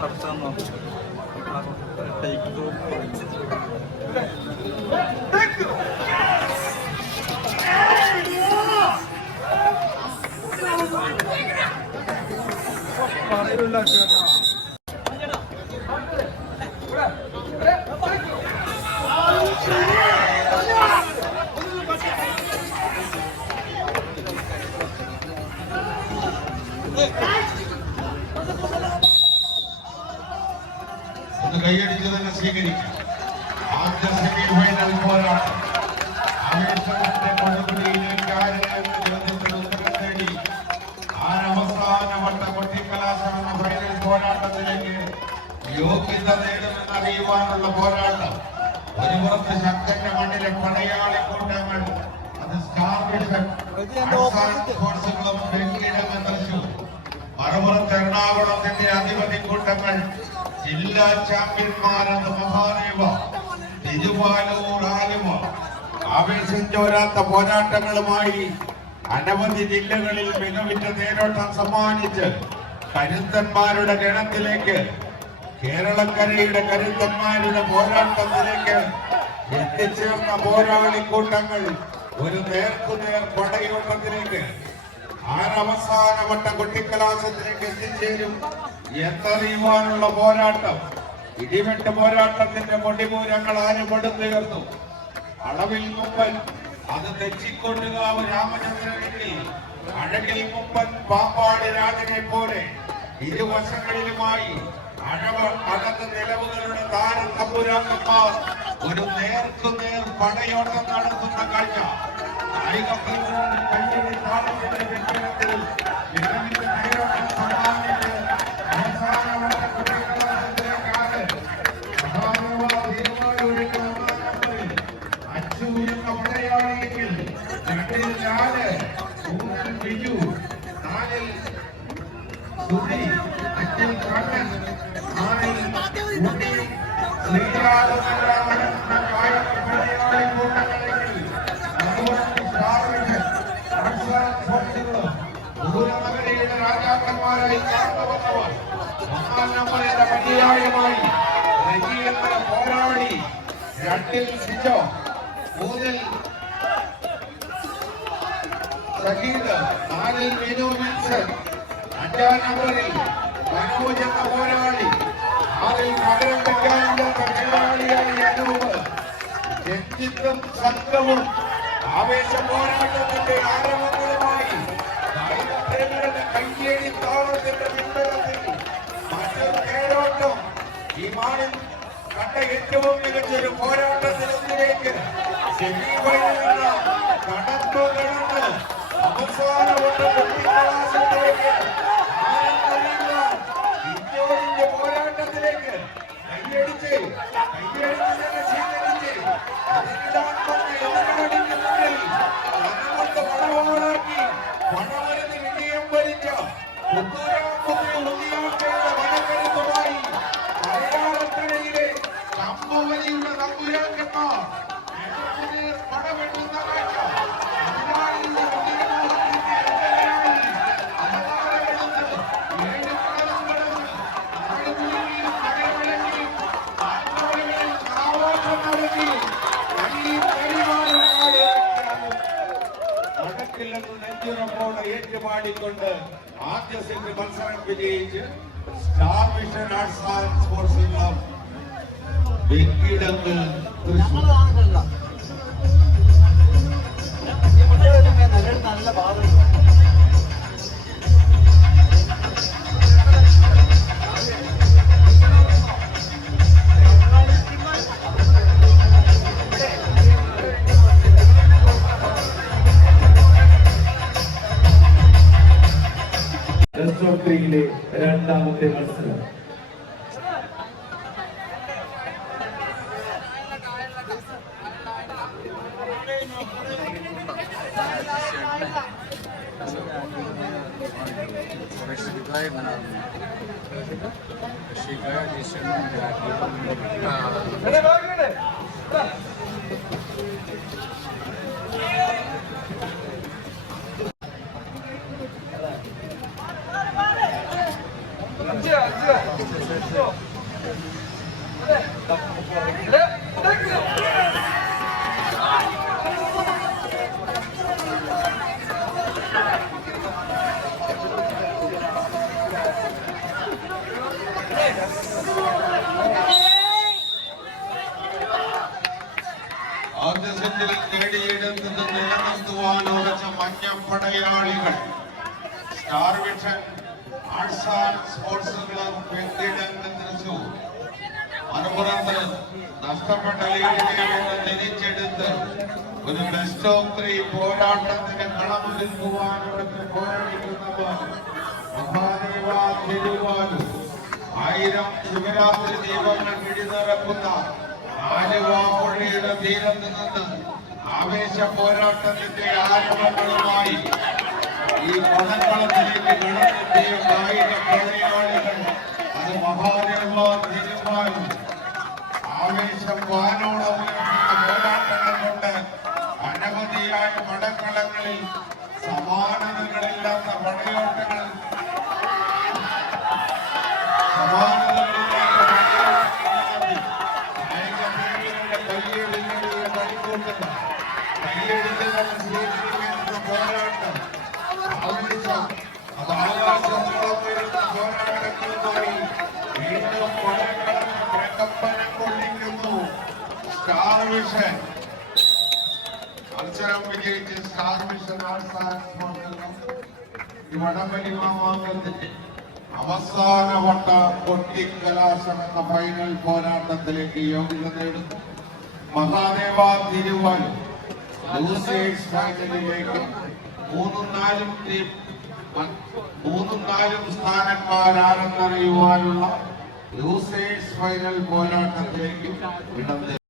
നടത്താൻ നോക്കും. Take to പറയില്ല. ഒന്ന് കൈയടിച്ച് തന്നെ സ്വീകരിക്കും. ആദ്യ സെമി ഫൈനൽ പോരാട്ടം ആവേശത്തിന്റെ കൊടുമുടിയിലേക്ക് ഉത്തരം നേടി അവസാന വട്ട കൊട്ടിക്കലാശം എന്ന ഫൈനൽ പോരാട്ടത്തിലേക്ക് യോഗ്യത നേടുമെന്നറിയുവാനുള്ള പോരാട്ടം. ഒരു പുറത്ത് ശക്തന്റെ മണ്ണിലെ പടയാളി കൂട്ടങ്ങൾ, അത് സ്റ്റാർ വിഷൻ സ്പോർട്സുകളും വെങ്കിടങ്ങൾ തൃശൂർ, മറുപുറത്ത് എറണാകുളത്തിന്റെ അധിപതി കൂട്ടങ്ങൾ, ജില്ലാ ചാമ്പ്യന്മാരെന്ന മഹാദേവ തിരുവാലൂർ ആലുവ. ആവേശം ചോരാത്ത പോരാട്ടങ്ങളുമായി അനവധി ജില്ലകളിൽ മികവിറ്റ തേരോട്ടം സമ്മാനിച്ച് കരുത്തന്മാരുടെ ഗണത്തിലേക്ക്, കേരളക്കരയുടെ കരുത്തന്മാരുടെ പോരാട്ടത്തിലേക്ക് എത്തിച്ചേർന്ന പോരാളിക്കൂട്ടങ്ങൾ ഒരു നേർക്കുനേർ പടയോട്ടത്തിലേക്ക്, ആരവസാന വട്ട കൊട്ടിക്കലാശത്തിലേക്ക് എത്തിച്ചേരും എന്നറിയുവാനുള്ള പോരാട്ടം. ഇടിവെട്ട് പോരാട്ടത്തിന്റെ കൊടിപൂരങ്ങൾ ആരും പടുത്തുയർന്നു. അളവിൽ മുമ്പൻ, അത് തെച്ചിക്കൊണ്ടുകാവ് രാമചന്ദ്രനെത്തി, അഴകിൽ മുമ്പൻ പാമ്പാടി രാജനെ പോലെ ഇരുവശങ്ങളിലുമായി അകത്ത് നിലവുകളുടെ താരം തമ്പുരാക്കന്മാർ ഒരു നേർക്കുനേർ പടയോട്ടം നടത്തുന്ന കാഴ്ച. രാജാക്കന്മാരായി പര്യായമായി പോരാടി, രണ്ടിൽ സിജോ, മൂന്നിൽ ഷഹീദ്, നാലിൽ വിനു വിൻസൻ, അഞ്ചാം നമ്പറിൽ മനോജ് എന്ന പോരാളി, ആറിൽ നഗരം വെക്കാനില്ലാത്ത പോരാളിയായി അനൂപ്. രഞ്ജിത്തും സംഘവും ആവേശ പോരാട്ടത്തിന്റെ ആരവങ്ങളുമായി കായികപ്രേമികളുടെ കയ്യേടി താളത്തിന്റെ പിന്തുണത്തിൽ മറ്റൊരു തേരോട്ടം ഈ നാളിൽ കണ്ട ഏറ്റവും മികച്ചൊരു പോരാട്ടത്തിലേക്ക് സെമി ഫൈനലിൽ കടന്നു കടന്ന് അവസാന കൊട്ടിക്കലാശത്തിലേക്ക് ഇന്ത്യയുടെ പോരാട്ടത്തിലേക്ക് കയ്യടിച്ച് തന്നെ സ്വീകരിച്ച് പണവാളാക്കി പണമരുന്ന് വിജയം ഭരിച്ച വനക്കരുത്തുമായി മലയാളക്കരയിലെ കമ്പവലിയുടെ തമ്പുരാക്കന്മാർ പടവെട്ടുന്ന കാഴ്ച. ഏറ്റുപാടിക്കൊണ്ട് ആദ്യ സെറ്റ് മത്സരം വിജയിച്ച് star vision arts and sports club വെങ്കിടങ്ങൾ തൃശൂർ. നല്ല ബാധ ിലെ രണ്ടാമത്തെ മത്സരം. ആദ്യ സെറ്റിൽ നേടിയെടുത്തത് നിലനിർത്തുവാൻ ഉറച്ച മഞ്ഞപ്പടയാളികൾ star vision arts and sports club Venkitangu Thrissur. മറുപുറത്ത് നഷ്ടപ്പെട്ട ലീഗിനെ തിരിച്ചെടുത്ത് ഒരു ബെസ്റ്റ് ഓഫ് 3 പോരാട്ടത്തിന് കളമൊരുക്കുവാനോട് പോരാടുന്നവർ മഹാദേവ തിരുവാലു. 1000 ശിവരാത്രി ദീപങ്ങൾ പിടിനിറക്കുന്ന ആലുവാപ്പുഴയുടെ തീരത്ത് നിന്ന് ആവേശ പോരാട്ടത്തിന്റെ ആരംഭങ്ങളുമായി ഈ പടക്കളത്തിലേക്ക് കടന്നെത്തിയ കായിക പടയാളികൾ അത് മഹാദേവ തിരുവാലും ആവേശം വാനോളം പോരാട്ടങ്ങൾ കൊണ്ട് അനവധിയായ പടക്കളങ്ങളിൽ സമാനതകളില്ലാത്ത പടയോട്ടങ്ങൾ സ്റ്റാർ വിഷൻ മത്സരം വിജയിച്ച് star vision arts and sports ഈ വടംവലി മാമാങ്കത്തിന്റെ അവസാനവട്ട കൊട്ടിക്കലാശം എന്ന ഫൈനൽ പോരാട്ടത്തിലേക്ക് യോഗ്യത നേടുന്നു. മഹാദേവ തിരുവാലു ലൂസേഴ്സ് ഫൈനലിലേക്ക് 3-4 സ്ഥാനക്കാരാരെന്നറിയുവാനുള്ള ലൂസേഴ്സ് ഫൈനൽ പോരാട്ടത്തിലേക്ക് ഇടം